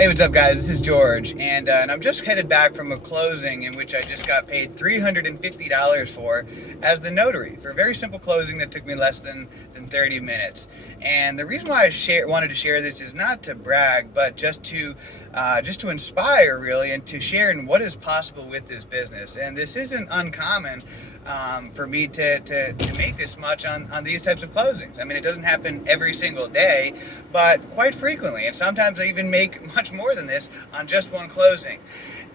Hey, what's up, guys? This is George, and I'm just headed back from a closing in which I just got paid $350 for as the notary for a very simple closing that took me less than 30 minutes. And the reason why I wanted to share this is not to brag, but just to inspire, really, and to share in what is possible with this business. And this isn't uncommon for me to make this much on these types of closings. I mean, it doesn't happen every single day, but quite frequently. And sometimes I even make much more than this on just one closing.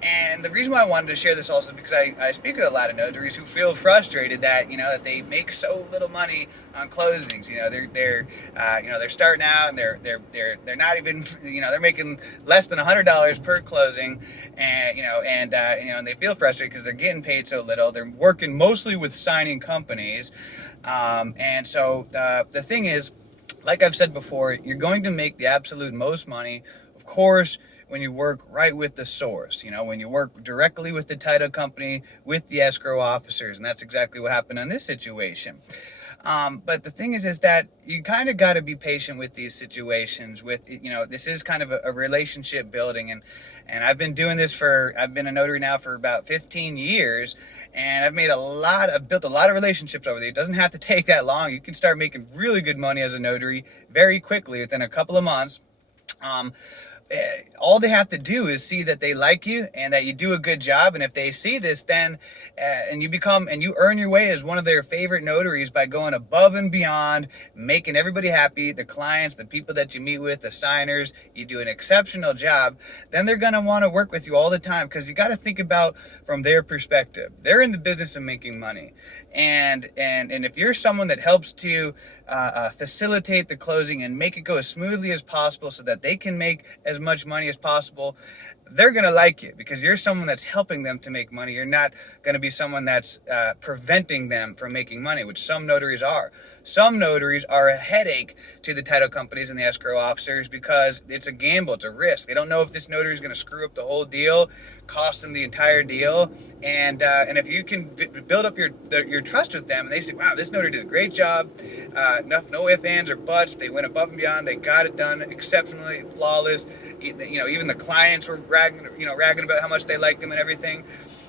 And the reason why I wanted to share this also is because I speak with a lot of notaries who feel frustrated that that they make so little money on closings. They're starting out and they're not even they're making less than $100 per closing, and they feel frustrated because they're getting paid so little. They're working mostly with signing companies, and so the thing is, like I've said before, you're going to make the absolute most money, of course, when you work right with the source, when you work directly with the title company, with the escrow officers. And that's exactly what happened in this situation. But the thing is that you kind of got to be patient with these situations. This is kind of a relationship building. And I've been doing this I've been a notary now for about 15 years. And I've built a lot of relationships over there. It doesn't have to take that long. You can start making really good money as a notary very quickly within a couple of months. All they have to do is see that they like you and that you do a good job. And if they see this, then and you earn your way as one of their favorite notaries by going above and beyond, making everybody happy, the clients, the people that you meet with, the signers, you do an exceptional job, then they're going to want to work with you all the time, because you got to think about from their perspective. They're in the business of making money. And if you're someone that helps to facilitate the closing and make it go as smoothly as possible so that they can make as much money as possible, they're going to like you because you're someone that's helping them to make money. You're not going to be someone that's preventing them from making money, which some notaries are. Some notaries are a headache to the title companies and the escrow officers because it's a gamble, it's a risk. They don't know if this notary is going to screw up the whole deal, cost them the entire deal. And if you can build up your trust with them, and they say, wow, this notary did a great job, no ifs, ands, or buts, they went above and beyond, they got it done exceptionally, flawless. Even the clients were ragging about how much they liked them and everything.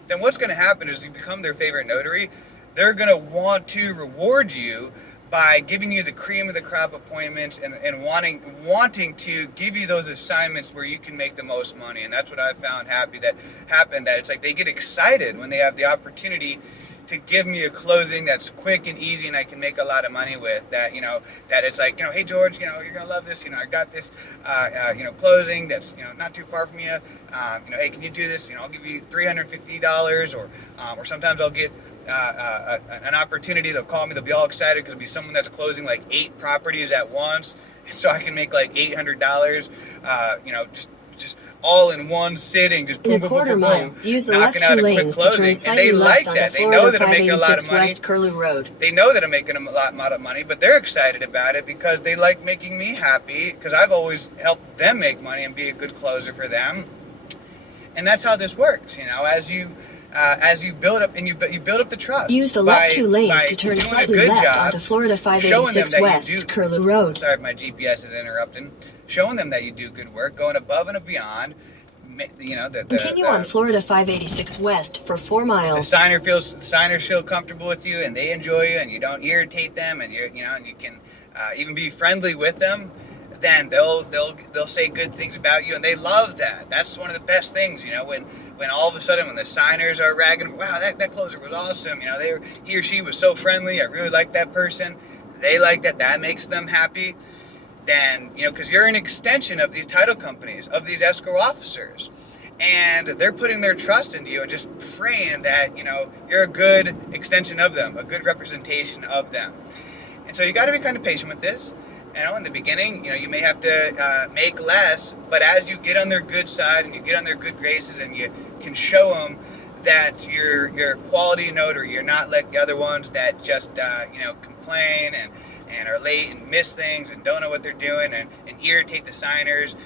Then what's going to happen is you become their favorite notary. They're going to want to reward you by giving you the cream of the crop appointments and wanting to give you those assignments where you can make the most money. And that's what I've found that it's like they get excited when they have the opportunity to give me a closing that's quick and easy and I can make a lot of money with. That it's like, hey George, you're gonna love this. I got this closing that's not too far from you. Hey, can you do this? I'll give you $350, or sometimes I'll get an opportunity. They'll call me, they'll be all excited because it'll be someone that's closing like 8 properties at once, so I can make like $800, just all in one sitting, just boom, boom, boom, boom, boom, use the knocking left out two a quick lanes to closing. turn And slightly they left like that. onto They know Florida that I'm making a lot of 586 money. West Curlew Road. They know that I'm making a lot of money, but they're excited about it because they like making me happy, because I've always helped them make money and be a good closer for them. And that's how this works, as you build up and you build up the trust. Use the left 2 lanes to turn slightly left onto Florida 586 West Curlew Road. Sorry if my GPS is interrupting. Showing them that you do good work, going above and beyond. Continue on Florida 586 West for 4 miles. The signers feel comfortable with you and they enjoy you, and you don't irritate them, and and you can even be friendly with them. Then they'll say good things about you, and they love that. That's one of the best things, when all of a sudden when the signers are ragging, wow, that closer was awesome. He or she was so friendly. I really like that person. They like that. That makes them happy. Then, because you're an extension of these title companies, of these escrow officers, and they're putting their trust into you and just praying that, you're a good extension of them, a good representation of them. And so you got to be kind of patient with this. In the beginning, you may have to make less, but as you get on their good side and you get on their good graces and you can show them that you're a quality notary, you're not like the other ones that just, complain and are late and miss things and don't know what they're doing and irritate the signers,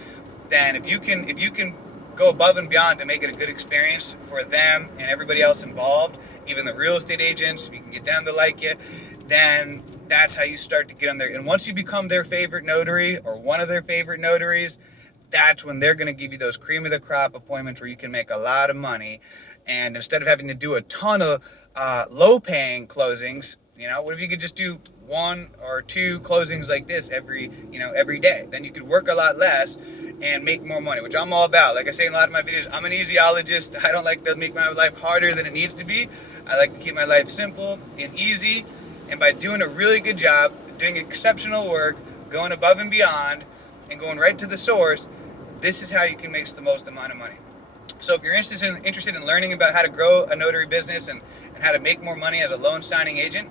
then if you can go above and beyond to make it a good experience for them and everybody else involved, even the real estate agents, if you can get them to like you, then that's how you start to get on there. And once you become their favorite notary or one of their favorite notaries, that's when they're going to give you those cream of the crop appointments where you can make a lot of money. And instead of having to do a ton of low paying closings, what if you could just do 1 or 2 closings like this every day? Then you could work a lot less and make more money, which I'm all about. Like I say in a lot of my videos, I'm an easyologist. I don't like to make my life harder than it needs to be. I like to keep my life simple and easy. And by doing a really good job, doing exceptional work, going above and beyond, and going right to the source, this is how you can make the most amount of money. So if you're interested in learning about how to grow a notary business and how to make more money as a loan signing agent,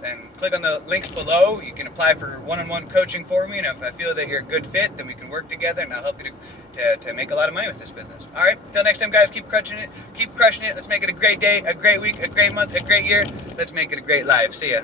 then click on the links below. You can apply for one-on-one coaching for me, and if I feel that you're a good fit, then we can work together, and I'll help you to make a lot of money with this business. All right, until next time, guys, keep crushing it. Keep crushing it. Let's make it a great day, a great week, a great month, a great year. Let's make it a great life. See ya.